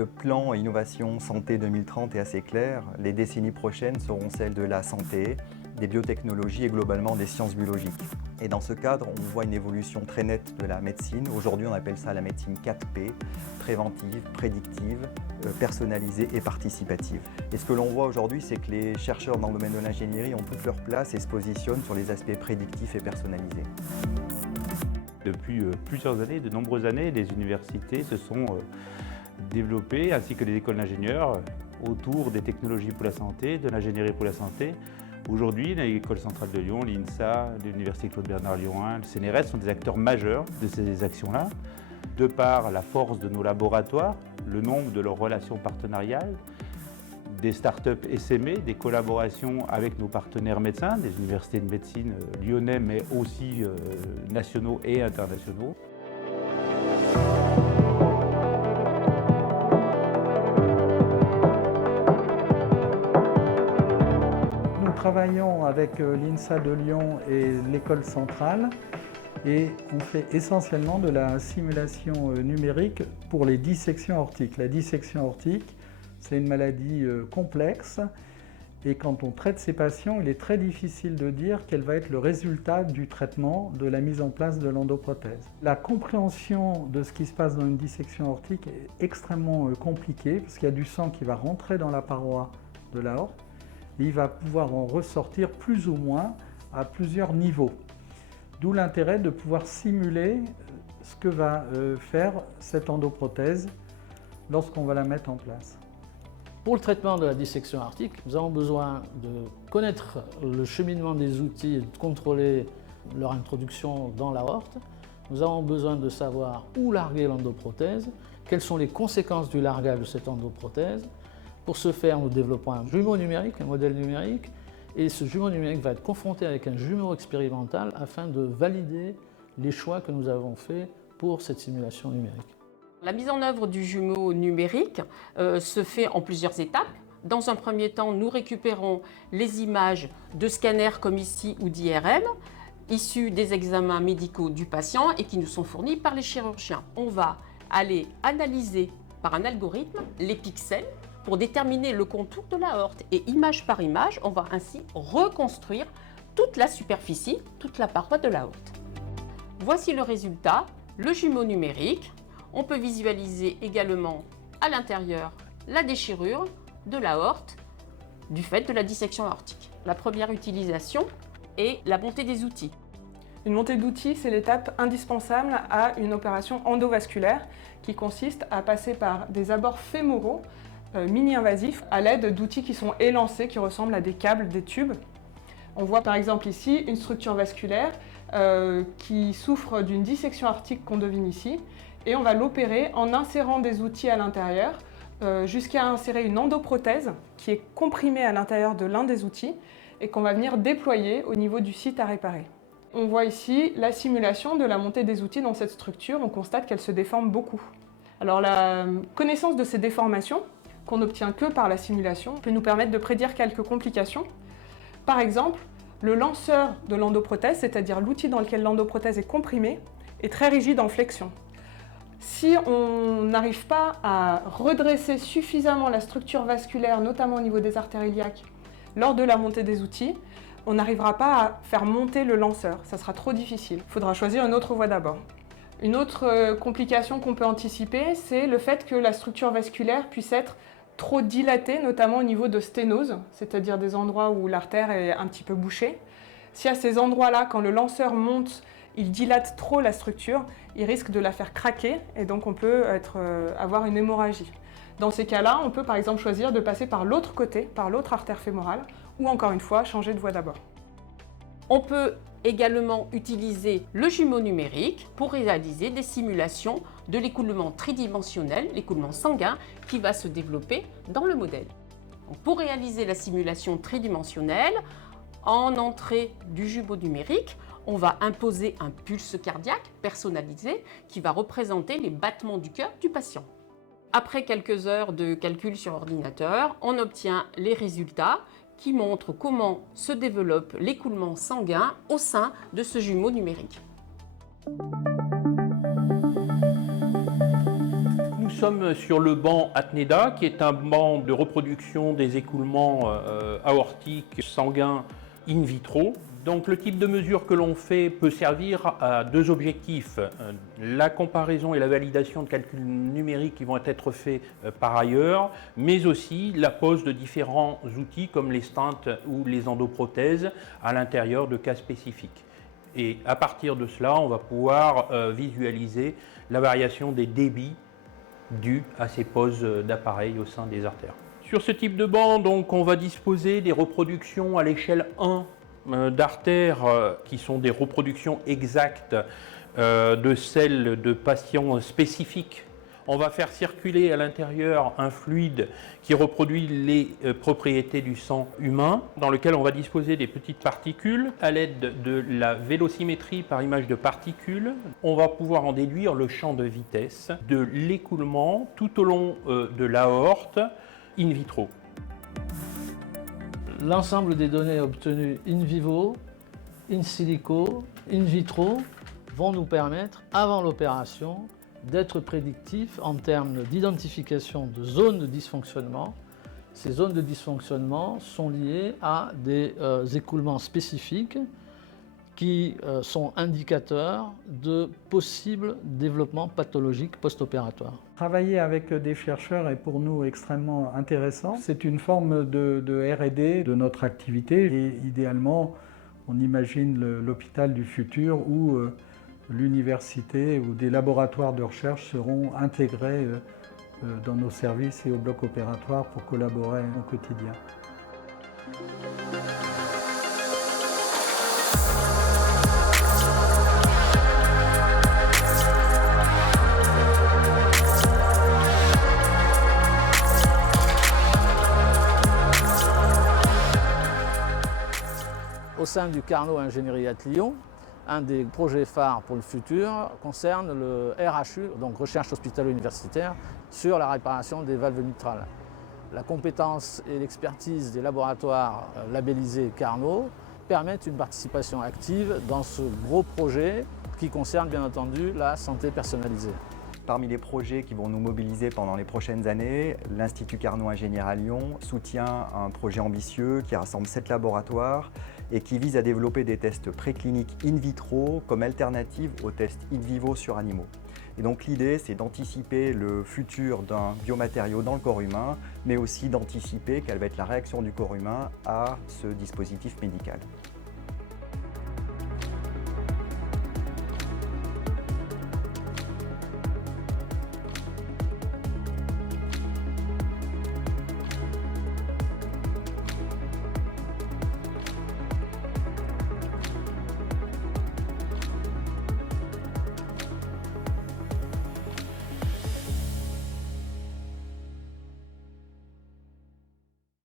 Le plan Innovation Santé 2030 est assez clair. Les décennies prochaines seront celles de la santé, des biotechnologies et globalement des sciences biologiques. Et dans ce cadre, on voit une évolution très nette de la médecine. Aujourd'hui, on appelle ça la médecine 4P, préventive, prédictive, personnalisée et participative. Et ce que l'on voit aujourd'hui, c'est que les chercheurs dans le domaine de l'ingénierie ont toute leur place et se positionnent sur les aspects prédictifs et personnalisés. Depuis plusieurs années, de nombreuses années, les universités se sont développées, ainsi que les écoles d'ingénieurs, autour des technologies pour la santé, de l'ingénierie pour la santé. Aujourd'hui, l'École centrale de Lyon, l'INSA, l'Université Claude Bernard Lyon 1, le CNRS sont des acteurs majeurs de ces actions-là. De par la force de nos laboratoires, le nombre de leurs relations partenariales, des startups essaimées, des collaborations avec nos partenaires médecins, des universités de médecine lyonnais, mais aussi nationaux et internationaux. Nous travaillons avec l'INSA de Lyon et l'École centrale et on fait essentiellement de la simulation numérique pour les dissections aortiques. La dissection aortique, c'est une maladie complexe et quand on traite ces patients, il est très difficile de dire quel va être le résultat du traitement de la mise en place de l'endoprothèse. La compréhension de ce qui se passe dans une dissection aortique est extrêmement compliquée parce qu'il y a du sang qui va rentrer dans la paroi de l'aorte et il va pouvoir en ressortir plus ou moins à plusieurs niveaux. D'où l'intérêt de pouvoir simuler ce que va faire cette endoprothèse lorsqu'on va la mettre en place. Pour le traitement de la dissection aortique, nous avons besoin de connaître le cheminement des outils et de contrôler leur introduction dans l'aorte. Nous avons besoin de savoir où larguer l'endoprothèse, quelles sont les conséquences du largage de cette endoprothèse. Pour ce faire, nous développons un jumeau numérique, un modèle numérique, et ce jumeau numérique va être confronté avec un jumeau expérimental afin de valider les choix que nous avons faits pour cette simulation numérique. La mise en œuvre du jumeau numérique se fait en plusieurs étapes. Dans un premier temps, nous récupérons les images de scanners comme ici ou d'IRM, issus des examens médicaux du patient et qui nous sont fournis par les chirurgiens. On va aller analyser par un algorithme les pixels pour déterminer le contour de l'aorte. Et image par image, on va ainsi reconstruire toute la superficie, toute la paroi de l'aorte. Voici le résultat, le jumeau numérique. On peut visualiser également à l'intérieur la déchirure de l'aorte du fait de la dissection aortique. La première utilisation est la montée des outils. Une montée d'outils, c'est l'étape indispensable à une opération endovasculaire qui consiste à passer par des abords fémoraux mini-invasifs à l'aide d'outils qui sont élancés, qui ressemblent à des câbles, des tubes. On voit par exemple ici une structure vasculaire qui souffre d'une dissection aortique qu'on devine ici. Et on va l'opérer en insérant des outils à l'intérieur jusqu'à insérer une endoprothèse qui est comprimée à l'intérieur de l'un des outils et qu'on va venir déployer au niveau du site à réparer. On voit ici la simulation de la montée des outils dans cette structure. On constate qu'elle se déforme beaucoup. Alors la connaissance de ces déformations, qu'on n'obtient que par la simulation, peut nous permettre de prédire quelques complications. Par exemple, le lanceur de l'endoprothèse, c'est-à-dire l'outil dans lequel l'endoprothèse est comprimée, est très rigide en flexion. Si on n'arrive pas à redresser suffisamment la structure vasculaire, notamment au niveau des artères iliaques, lors de la montée des outils, on n'arrivera pas à faire monter le lanceur. Ça sera trop difficile. Il faudra choisir une autre voie d'abord. Une autre complication qu'on peut anticiper, c'est le fait que la structure vasculaire puisse être trop dilatée, notamment au niveau de sténose, c'est-à-dire des endroits où l'artère est un petit peu bouchée. Si à ces endroits-là, quand le lanceur monte, il dilate trop la structure, il risque de la faire craquer et donc on peut avoir une hémorragie. Dans ces cas-là, on peut par exemple choisir de passer par l'autre côté, par l'autre artère fémorale, ou encore une fois, changer de voie d'abord. On peut également utiliser le jumeau numérique pour réaliser des simulations de l'écoulement tridimensionnel, l'écoulement sanguin, qui va se développer dans le modèle. Donc, pour réaliser la simulation tridimensionnelle, en entrée du jumeau numérique, on va imposer un pulse cardiaque personnalisé qui va représenter les battements du cœur du patient. Après quelques heures de calcul sur ordinateur, on obtient les résultats qui montrent comment se développe l'écoulement sanguin au sein de ce jumeau numérique. Nous sommes sur le banc Atneda, qui est un banc de reproduction des écoulements aortiques sanguins in vitro. Donc le type de mesure que l'on fait peut servir à deux objectifs, la comparaison et la validation de calculs numériques qui vont être faits par ailleurs, mais aussi la pose de différents outils comme les stents ou les endoprothèses à l'intérieur de cas spécifiques. Et à partir de cela, on va pouvoir visualiser la variation des débits dus à ces poses d'appareils au sein des artères. Sur ce type de banc, donc, on va disposer des reproductions à l'échelle 1 d'artères qui sont des reproductions exactes de celles de patients spécifiques. On va faire circuler à l'intérieur un fluide qui reproduit les propriétés du sang humain, dans lequel on va disposer des petites particules. À l'aide de la vélocimétrie par image de particules, on va pouvoir en déduire le champ de vitesse de l'écoulement tout au long de l'aorte in vitro. L'ensemble des données obtenues in vivo, in silico, in vitro vont nous permettre, avant l'opération, d'être prédictifs en termes d'identification de zones de dysfonctionnement. Ces zones de dysfonctionnement sont liées à des écoulements spécifiques qui sont indicateurs de possibles développements pathologiques post-opératoires. Travailler avec des chercheurs est pour nous extrêmement intéressant. C'est une forme de R&D de notre activité et idéalement, on imagine l'hôpital du futur où l'université ou des laboratoires de recherche seront intégrés dans nos services et au bloc opératoire pour collaborer au quotidien. Au sein du Carnot Ingénierie à Lyon, un des projets phares pour le futur concerne le RHU, donc recherche hospitalo-universitaire, sur la réparation des valves mitrales. La compétence et l'expertise des laboratoires labellisés Carnot permettent une participation active dans ce gros projet qui concerne bien entendu la santé personnalisée. Parmi les projets qui vont nous mobiliser pendant les prochaines années, l'Institut Carnot Ingénierie à Lyon soutient un projet ambitieux qui rassemble 7 laboratoires et qui vise à développer des tests précliniques in vitro comme alternative aux tests in vivo sur animaux. Et donc l'idée, c'est d'anticiper le futur d'un biomatériau dans le corps humain, mais aussi d'anticiper quelle va être la réaction du corps humain à ce dispositif médical.